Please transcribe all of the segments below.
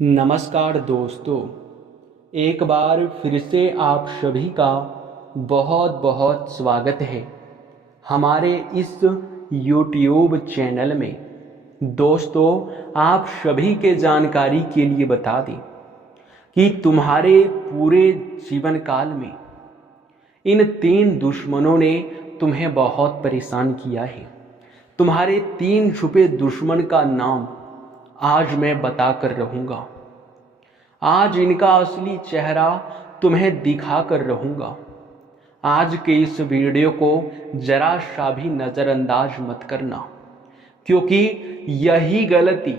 नमस्कार दोस्तों, एक बार फिर से आप सभी का बहुत बहुत स्वागत है हमारे इस YouTube चैनल में। दोस्तों, आप सभी के जानकारी के लिए बता दें कि तुम्हारे पूरे जीवन काल में इन 3 दुश्मनों ने तुम्हें बहुत परेशान किया है। तुम्हारे 3 छुपे दुश्मन का नाम आज मैं बता कर रहूँगा। आज इनका असली चेहरा तुम्हें दिखा कर रहूँगा। आज के इस वीडियो को जरा सा भी नज़रअंदाज मत करना, क्योंकि यही गलती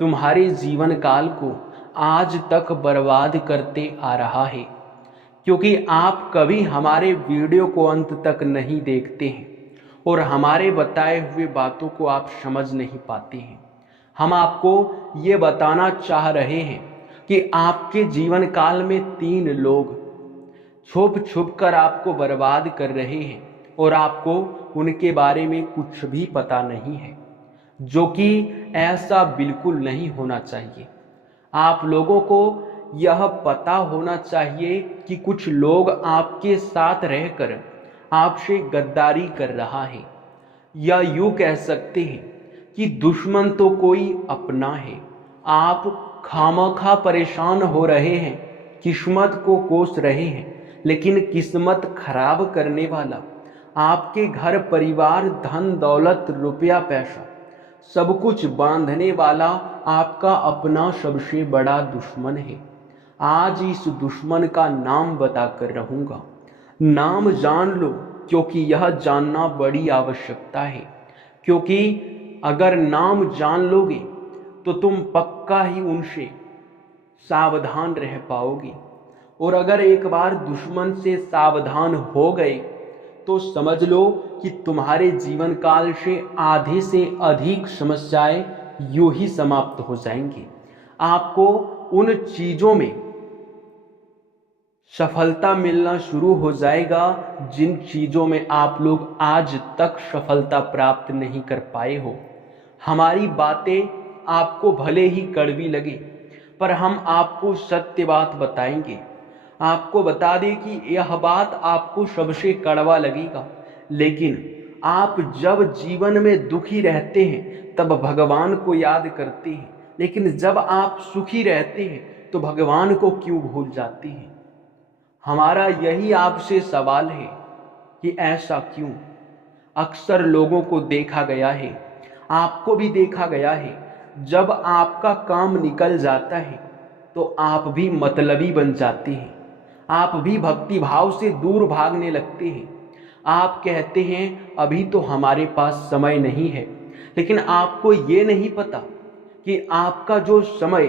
तुम्हारे जीवन काल को आज तक बर्बाद करते आ रहा है। क्योंकि आप कभी हमारे वीडियो को अंत तक नहीं देखते हैं और हमारे बताए हुए बातों को आप समझ नहीं पाते हैं। हम आपको ये बताना चाह रहे हैं कि आपके जीवन काल में 3 लोग छुप छुप कर आपको बर्बाद कर रहे हैं और आपको उनके बारे में कुछ भी पता नहीं है, जो कि ऐसा बिल्कुल नहीं होना चाहिए। आप लोगों को यह पता होना चाहिए कि कुछ लोग आपके साथ रहकर आपसे गद्दारी कर रहा है, या यूं कह सकते हैं कि दुश्मन तो कोई अपना है। आप खामखा परेशान हो रहे हैं, किस्मत को कोस रहे हैं, लेकिन किस्मत खराब करने वाला आपके घर परिवार, धन दौलत, रुपया पैसा सब कुछ बांधने वाला आपका अपना सबसे बड़ा दुश्मन है। आज इस दुश्मन का नाम बताकर रहूंगा। नाम जान लो, क्योंकि यह जानना बड़ी आवश्यकता है। क्योंकि अगर नाम जान लोगे तो तुम पक्का ही उनसे सावधान रह पाओगे, और अगर एक बार दुश्मन से सावधान हो गए तो समझ लो कि तुम्हारे जीवन काल से अधिक समस्याएं यूं ही समाप्त हो जाएंगी। आपको उन चीजों में सफलता मिलना शुरू हो जाएगा जिन चीजों में आप लोग आज तक सफलता प्राप्त नहीं कर पाए हो। हमारी बातें आपको भले ही कड़वी लगे, पर हम आपको सत्य बात बताएंगे। आपको बता दें कि यह बात आपको सबसे कड़वा लगेगा, लेकिन आप जब जीवन में दुखी रहते हैं तब भगवान को याद करते हैं, लेकिन जब आप सुखी रहते हैं तो भगवान को क्यों भूल जाते हैं। हमारा यही आपसे सवाल है कि ऐसा क्यों। अक्सर लोगों को देखा गया है, आपको भी देखा गया है, जब आपका काम निकल जाता है तो आप भी मतलबी बन जाते हैं। आप भी भक्ति भाव से दूर भागने लगते हैं। आप कहते हैं अभी तो हमारे पास समय नहीं है, लेकिन आपको ये नहीं पता कि आपका जो समय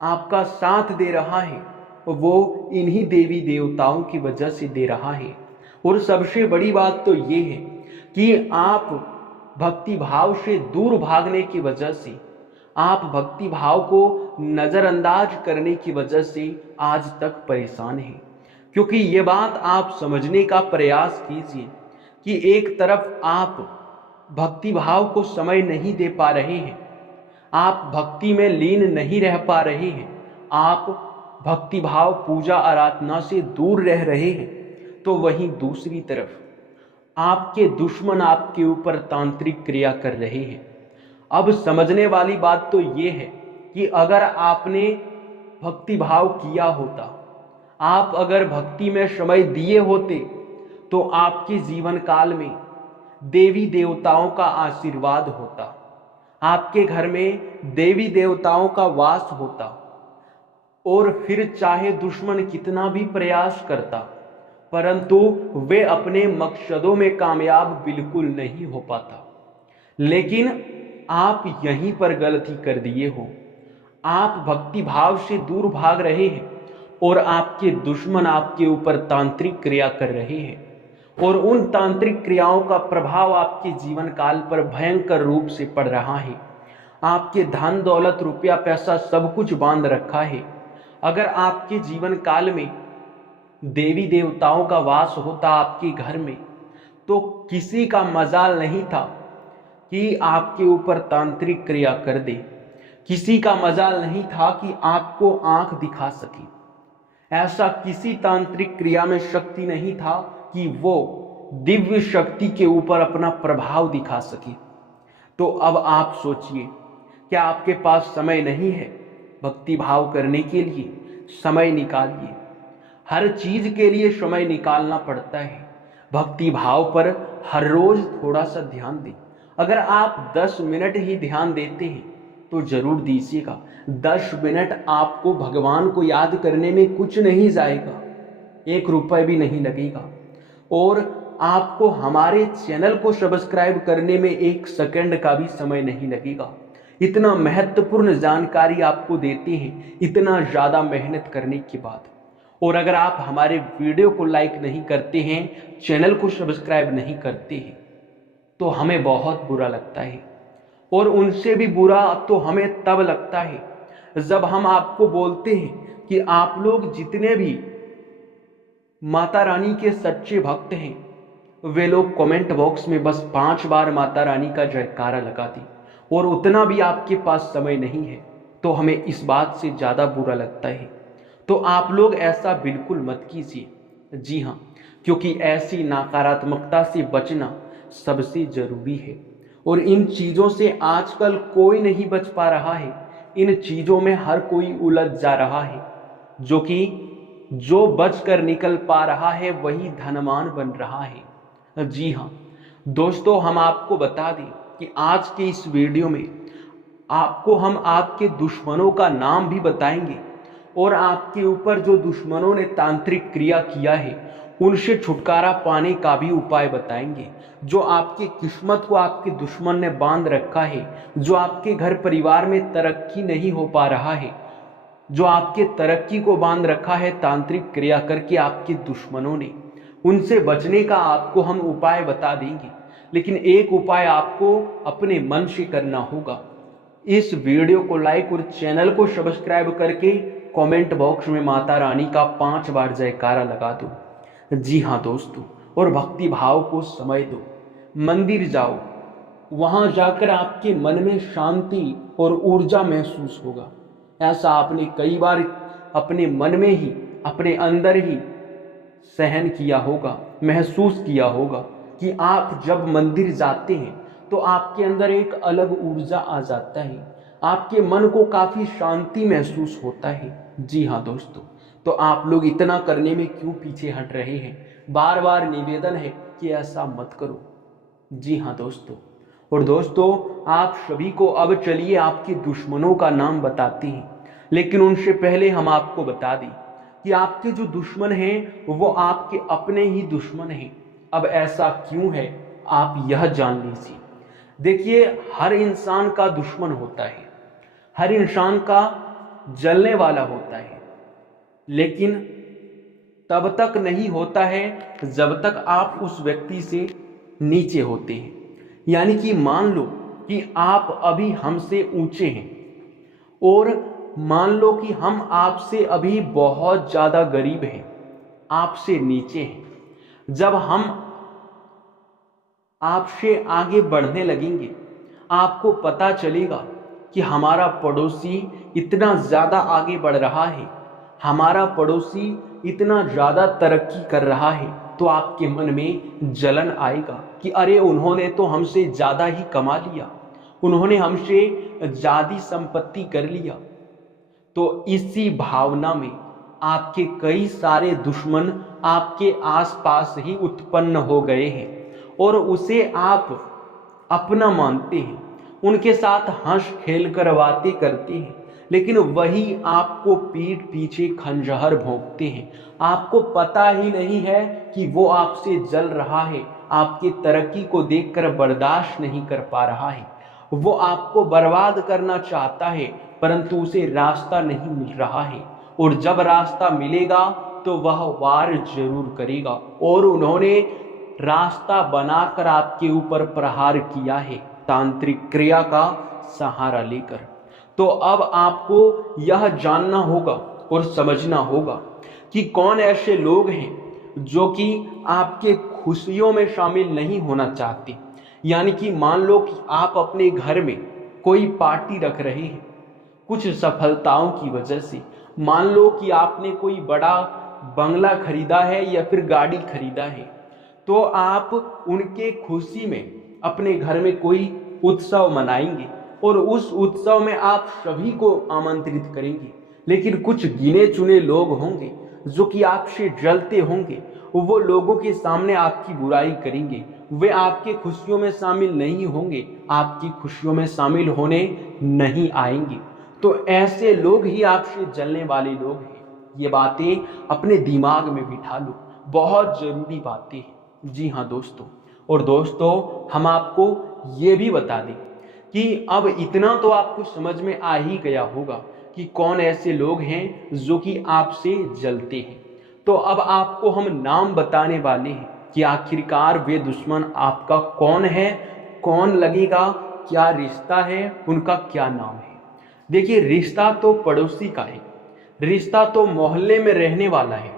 आपका साथ दे रहा है वो इन्हीं देवी देवताओं की वजह से दे रहा है। और सबसे बड़ी बात तो ये है कि आप भक्ति भाव से दूर भागने की वजह से, आप भक्ति भाव को नज़रअंदाज करने की वजह से आज तक परेशान हैं। क्योंकि ये बात आप समझने का प्रयास कीजिए कि एक तरफ आप भक्ति भाव को समय नहीं दे पा रहे हैं, आप भक्ति में लीन नहीं रह पा रहे हैं, आप भक्ति भाव पूजा आराधना से दूर रह रहे हैं, तो वहीं दूसरी तरफ आपके दुश्मन आपके ऊपर तांत्रिक क्रिया कर रहे हैं। अब समझने वाली बात तो ये है कि अगर आपने भक्ति भाव किया होता, आप अगर भक्ति में समय दिए होते, तो आपके जीवन काल में देवी देवताओं का आशीर्वाद होता, आपके घर में देवी देवताओं का वास होता, और फिर चाहे दुश्मन कितना भी प्रयास करता, परंतु वे अपने मकसदों में कामयाब बिल्कुल नहीं हो पाता। लेकिन आप यहीं पर गलती कर दिए हो। आप भक्ति भाव से दूर भाग रहे हैं और आपके दुश्मन आपके ऊपर तांत्रिक क्रिया कर रहे हैं, और उन तांत्रिक क्रियाओं का प्रभाव आपके जीवन काल पर भयंकर रूप से पड़ रहा है। आपके धन दौलत रुपया पैसा सब कुछ बांध रखा है। अगर आपके जीवन काल में देवी देवताओं का वास होता आपके घर में, तो किसी का मजाल नहीं था कि आपके ऊपर तांत्रिक क्रिया कर दे। किसी का मजाल नहीं था कि आपको आंख दिखा सके। ऐसा किसी तांत्रिक क्रिया में शक्ति नहीं था कि वो दिव्य शक्ति के ऊपर अपना प्रभाव दिखा सके। तो अब आप सोचिए, क्या आपके पास समय नहीं है भक्ति भाव करने के लिए? समय निकालिए। हर चीज के लिए समय निकालना पड़ता है। भक्ति भाव पर हर रोज थोड़ा सा ध्यान दें। अगर आप 10 मिनट ही ध्यान देते हैं तो जरूर दीजिएगा। 10 मिनट आपको भगवान को याद करने में कुछ नहीं जाएगा, 1 रुपए भी नहीं लगेगा। और आपको हमारे चैनल को सब्सक्राइब करने में 1 सेकंड का भी समय नहीं लगेगा। इतना महत्वपूर्ण जानकारी आपको देते हैं, इतना ज़्यादा मेहनत करने के बाद। और अगर आप हमारे वीडियो को लाइक नहीं करते हैं, चैनल को सब्सक्राइब नहीं करते हैं, तो हमें बहुत बुरा लगता है। और उनसे भी बुरा तो हमें तब लगता है जब हम आपको बोलते हैं कि आप लोग जितने भी माता रानी के सच्चे भक्त हैं, वे लोग कमेंट बॉक्स में बस 5 बार माता रानी का जयकारा लगा दें, और उतना भी आपके पास समय नहीं है, तो हमें इस बात से ज़्यादा बुरा लगता है। तो आप लोग ऐसा बिल्कुल मत कीजिए। जी हाँ, क्योंकि ऐसी नकारात्मकता से बचना सबसे ज़रूरी है। और इन चीज़ों से आजकल कोई नहीं बच पा रहा है। इन चीज़ों में हर कोई उलझ जा रहा है, जो बच कर निकल पा रहा है वही धनवान बन रहा है। जी हाँ दोस्तों, हम आपको बता दें कि आज के इस वीडियो में आपको हम आपके दुश्मनों का नाम भी बताएंगे, और आपके ऊपर जो दुश्मनों ने तांत्रिक क्रिया किया है उनसे छुटकारा पाने का भी उपाय बताएंगे। जो आपकी किस्मत को आपके दुश्मन ने बांध रखा है, जो आपके घर परिवार में तरक्की नहीं हो पा रहा है, जो आपके तरक्की को बांध रखा है तांत्रिक क्रिया करके आपके दुश्मनों ने, उनसे बचने का आपको हम उपाय बता देंगे। लेकिन एक उपाय आपको अपने मन से करना होगा। इस वीडियो को लाइक और चैनल को सब्सक्राइब करके कमेंट बॉक्स में माता रानी का 5 बार जयकारा लगा दो। जी हाँ दोस्तों, और भक्ति भाव को समय दो। मंदिर जाओ, वहाँ जाकर आपके मन में शांति और ऊर्जा महसूस होगा। ऐसा आपने कई बार अपने मन में ही, अपने अंदर ही सहन किया होगा, महसूस किया होगा कि आप जब मंदिर जाते हैं तो आपके अंदर एक अलग ऊर्जा आ जाता है, आपके मन को काफ़ी शांति महसूस होता है। जी हाँ दोस्तों, तो आप लोग इतना करने में क्यों पीछे हट रहे हैं? बार बार निवेदन है कि ऐसा मत करो। जी हाँ दोस्तों, और दोस्तों आप सभी को अब चलिए आपके दुश्मनों का नाम बताते हैं। लेकिन उनसे पहले हम आपको बता दें कि आपके जो दुश्मन हैं वो आपके अपने ही दुश्मन हैं। अब ऐसा क्यों है, आप यह जान लीजिए। देखिए, हर इंसान का दुश्मन होता है, हर इंसान का जलने वाला होता है, लेकिन तब तक नहीं होता है जब तक आप उस व्यक्ति से नीचे होते हैं। यानी कि मान लो कि आप अभी हमसे ऊंचे हैं, और मान लो कि हम आपसे अभी बहुत ज़्यादा गरीब हैं, आपसे नीचे हैं। जब हम आपसे आगे बढ़ने लगेंगे, आपको पता चलेगा कि हमारा पड़ोसी इतना ज़्यादा आगे बढ़ रहा है, हमारा पड़ोसी इतना ज़्यादा तरक्की कर रहा है, तो आपके मन में जलन आएगा कि अरे उन्होंने तो हमसे ज़्यादा ही कमा लिया, उन्होंने हमसे ज़्यादा संपत्ति कर लिया। तो इसी भावना में आपके कई सारे दुश्मन आपके आसपास ही उत्पन्न हो गए हैं, और उसे आप अपना मानते हैं, उनके साथ हंस खेल कर बातें करते हैं, लेकिन वही आपको पीठ पीछे खंजर भोंकते हैं। आपको पता ही नहीं है कि वो आपसे जल रहा है, आपकी तरक्की को देखकर बर्दाश्त नहीं कर पा रहा है, वो आपको बर्बाद करना चाहता है, परंतु उसे रास्ता नहीं मिल रहा है। और जब रास्ता मिलेगा तो वह वार जरूर करेगा, और उन्होंने रास्ता बनाकर आपके ऊपर प्रहार किया है तांत्रिक क्रिया का सहारा लेकर। तो अब आपको यह जानना होगा और समझना होगा कि कौन ऐसे लोग हैं जो कि आपके खुशियों में शामिल नहीं होना चाहते। यानी कि मान लो कि आप अपने घर में कोई पार्टी रख रहे हैं, कुछ सफलताओं की वजह से। मान लो कि आपने कोई बड़ा बंगला खरीदा है या फिर गाड़ी खरीदा है, तो आप उनके खुशी में अपने घर में कोई उत्सव मनाएंगे और उस उत्सव में आप सभी को आमंत्रित करेंगे। लेकिन कुछ गिने चुने लोग होंगे जो कि आपसे जलते होंगे, वो लोगों के सामने आपकी बुराई करेंगे, वे आपके खुशियों में शामिल नहीं होंगे, आपकी खुशियों में शामिल होने नहीं आएंगे। तो ऐसे लोग ही आपसे जलने वाले लोग हैं। ये बातें अपने दिमाग में बिठा लो, बहुत जरूरी बातें हैं। जी हाँ दोस्तों, और दोस्तों हम आपको ये भी बता दें कि अब इतना तो आपको समझ में आ ही गया होगा कि कौन ऐसे लोग हैं जो कि आपसे जलते हैं। तो अब आपको हम नाम बताने वाले हैं कि आखिरकार वे दुश्मन आपका कौन है, कौन लगेगा, क्या रिश्ता है, उनका क्या नाम है। देखिए, रिश्ता तो पड़ोसी का है, रिश्ता तो मोहल्ले में रहने वाला है,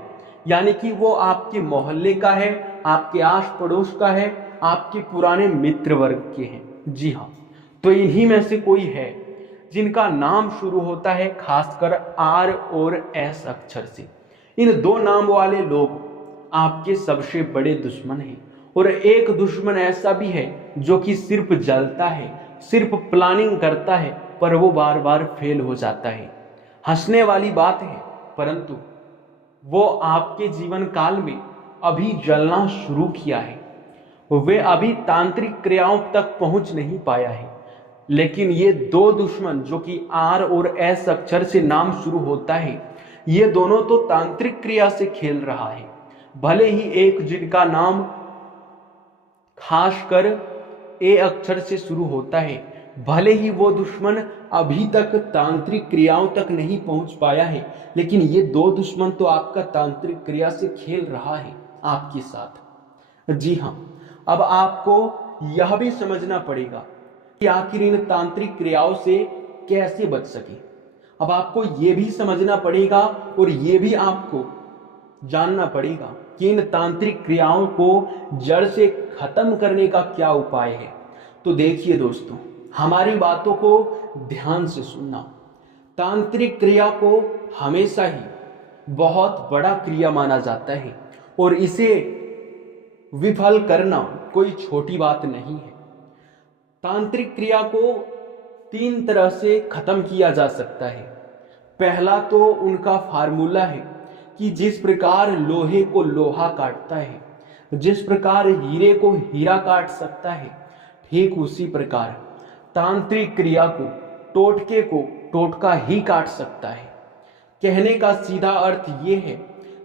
यानी कि वो आपके मोहल्ले का है, आपके आस पड़ोस का है, आपके पुराने मित्र वर्ग के हैं। जी हाँ, तो इन्हीं में से कोई है जिनका नाम शुरू होता है खासकर आर और एस अक्षर से। इन दो नाम वाले लोग आपके सबसे बड़े दुश्मन हैं। और एक दुश्मन ऐसा भी है जो कि सिर्फ जलता है, सिर्फ प्लानिंग करता है, पर वो बार बार फेल हो जाता है। हंसने वाली बात है, परंतु वो आपके जीवन काल में अभी जलना शुरू किया है, वे अभी तांत्रिक क्रियाओं तक पहुंच नहीं पाया है। लेकिन ये दो दुश्मन जो कि आर और एस अक्षर से नाम शुरू होता है, ये दोनों तो तांत्रिक क्रिया से खेल रहा है। भले ही एक जिनका नाम खासकर ए अक्षर से शुरू होता है, भले ही वो दुश्मन अभी तक तांत्रिक क्रियाओं तक नहीं पहुंच पाया है, लेकिन ये दो दुश्मन तो आपका तांत्रिक क्रिया से खेल रहा है आपके साथ। जी हाँ, अब आपको यह भी समझना पड़ेगा कि आखिर इन तांत्रिक क्रियाओं से कैसे बच सके। अब आपको यह भी समझना पड़ेगा और यह भी आपको जानना पड़ेगा कि इन तांत्रिक क्रियाओं को जड़ से खत्म करने का क्या उपाय है। तो देखिए दोस्तों, हमारी बातों को ध्यान से सुनना। तांत्रिक क्रिया को हमेशा ही बहुत बड़ा क्रिया माना जाता है और इसे विफल करना कोई छोटी बात नहीं है। तांत्रिक क्रिया को 3 तरह से खत्म किया जा सकता है। पहला तो उनका फार्मूला है कि जिस प्रकार लोहे को लोहा काटता है, जिस प्रकार हीरे को हीरा काट सकता है, ठीक उसी प्रकार तांत्रिक क्रिया को, टोटके को टोटका ही काट सकता है। कहने का सीधा अर्थ ये है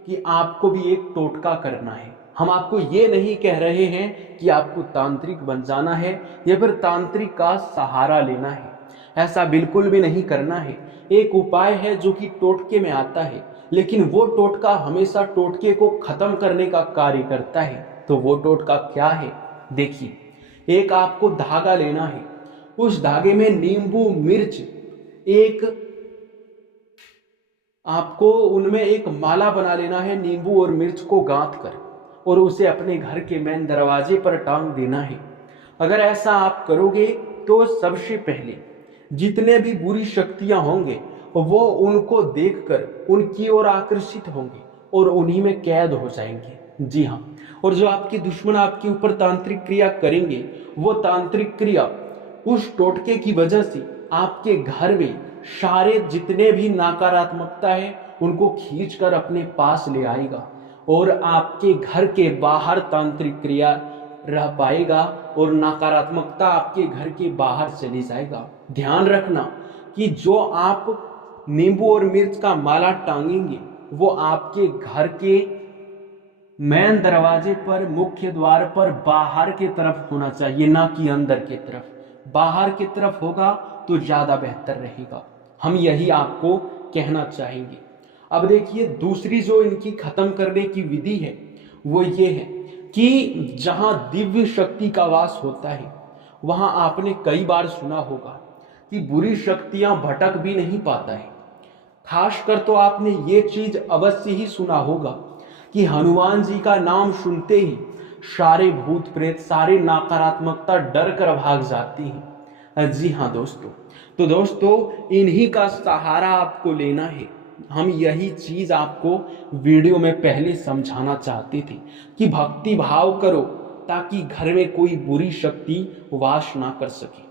कि आपको भी एक टोटका करना है। हम आपको ये नहीं कह रहे हैं कि आपको तांत्रिक बन जाना है या फिर तांत्रिक का सहारा लेना है, ऐसा बिल्कुल भी नहीं करना है। एक उपाय है जो कि टोटके में आता है, लेकिन वो टोटका हमेशा टोटके को खत्म करने का कार्य करता है। तो वो टोटका क्या है? देखिए, एक आपको धागा लेना है, उस धागे में नींबू मिर्च, एक आपको उनमें एक माला बना लेना है नींबू और मिर्च को गांथ कर, और उसे अपने घर के मेन दरवाजे पर टांग देना है। अगर ऐसा आप करोगे तो सबसे पहले जितने भी बुरी शक्तियां होंगे वो उनको देखकर उनकी ओर आकर्षित होंगे और उन्हीं में कैद हो जाएंगे। जी हाँ, और जो आपके दुश्मन आपके ऊपर तांत्रिक क्रिया करेंगे, वो तांत्रिक क्रिया उस टोटके की वजह से आपके घर में सारे जितने भी नकारात्मकता है उनको खींचकर अपने पास ले आएगा और आपके घर के बाहर तांत्रिक क्रिया रह पाएगा और नकारात्मकता आपके घर के बाहर चली जाएगा। ध्यान रखना कि जो आप नींबू और मिर्च का माला टांगेंगे वो आपके घर के मेन दरवाजे पर, मुख्य द्वार पर बाहर की तरफ होना चाहिए, ना कि अंदर की तरफ। बाहर की तरफ होगा तो ज्यादा बेहतर रहेगा। हम यही आपको कहना चाहेंगे। अब देखिए, दूसरी जो इनकी खत्म करने की विधि है वो ये है कि जहां दिव्य शक्ति का वास होता है वहां आपने कई बार सुना होगा कि बुरी शक्तियां भटक भी नहीं पाता है। खासकर तो आपने ये चीज अवश्य ही सुना होगा कि हनुमान जी का नाम सुनते ही सारे भूत प्रेत, सारे नकारात्मकता डर कर भाग जाती है। जी हाँ दोस्तों, तो दोस्तों, इन्हीं का सहारा आपको लेना है। हम यही चीज आपको वीडियो में पहले समझाना चाहते थे कि भक्ति भाव करो ताकि घर में कोई बुरी शक्ति वास ना कर सके।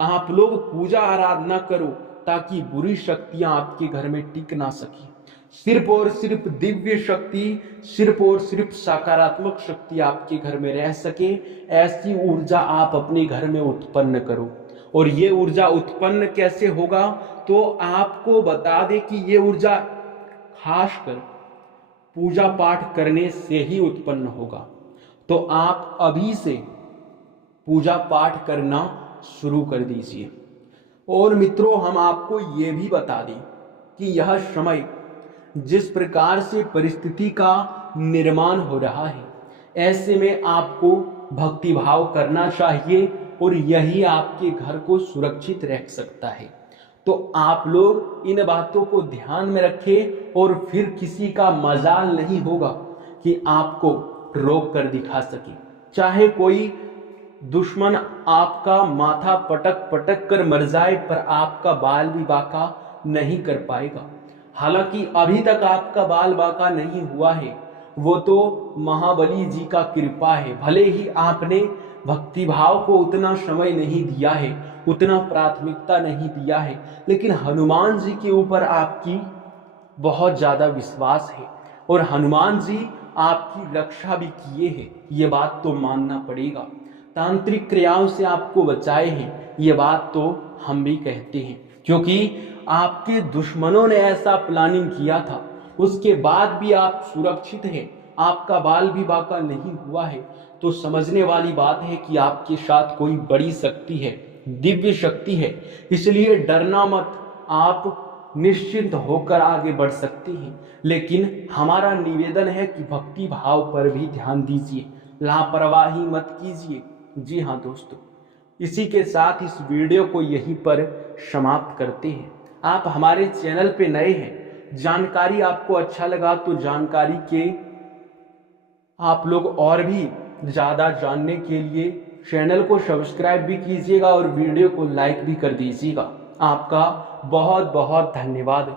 आप लोग पूजा आराधना करो ताकि बुरी शक्तियां आपके घर में टिक ना सके। सिर्फ और सिर्फ दिव्य शक्ति, सिर्फ और सिर्फ सकारात्मक शक्ति आपके घर में रह सके, ऐसी ऊर्जा आप अपने घर में उत्पन्न करो। और ये ऊर्जा उत्पन्न कैसे होगा, तो आपको बता दें कि ये ऊर्जा खासकर पूजा पाठ करने से ही उत्पन्न होगा। तो आप अभी से पूजा पाठ करना शुरू कर दीजिए। और मित्रों, हम आपको ये भी बता दें कि यह समय जिस प्रकार से परिस्थिति का निर्माण हो रहा है, ऐसे में आपको भक्ति भाव करना चाहिए और यही आपके घर को सुरक्षित रख सकता है। तो आप लोग इन बातों को ध्यान में रखें और फिर किसी का मजाल नहीं होगा कि आपको रोक कर दिखा सके। चाहे कोई दुश्मन आपका माथा पटक पटक कर मर जाए, पर आपका बाल भी बाका नहीं कर पाएगा। हालांकि अभी तक आपका बाल बाका नहीं हुआ है, वो तो महाबली जी का कृपा है। भले ही आपने भक्ति भाव को उतना समय नहीं दिया है, उतना प्राथमिकता नहीं दिया है, लेकिन हनुमान जी के ऊपर आपकी बहुत ज्यादा विश्वास है और हनुमान जी आपकी रक्षा भी किए हैं, ये बात तो मानना पड़ेगा। तांत्रिक क्रियाओं से आपको बचाए हैं, ये बात तो हम भी कहते हैं, क्योंकि आपके दुश्मनों ने ऐसा प्लानिंग किया था, उसके बाद भी आप सुरक्षित हैं, आपका बाल भी बाका नहीं हुआ है। तो समझने वाली बात है कि आपके साथ कोई बड़ी शक्ति है, दिव्य शक्ति है। इसलिए डरना मत, आप निश्चिंत होकर आगे बढ़ सकते हैं। लेकिन हमारा निवेदन है कि भक्ति भाव पर भी ध्यान दीजिए, लापरवाही मत कीजिए। जी हाँ दोस्तों, इसी के साथ इस वीडियो को यहीं पर समाप्त करते हैं। आप हमारे चैनल पे नए हैं, जानकारी आपको अच्छा लगा तो जानकारी के आप लोग और भी ज़्यादा जानने के लिए चैनल को सब्सक्राइब भी कीजिएगा और वीडियो को लाइक भी कर दीजिएगा। आपका बहुत बहुत धन्यवाद।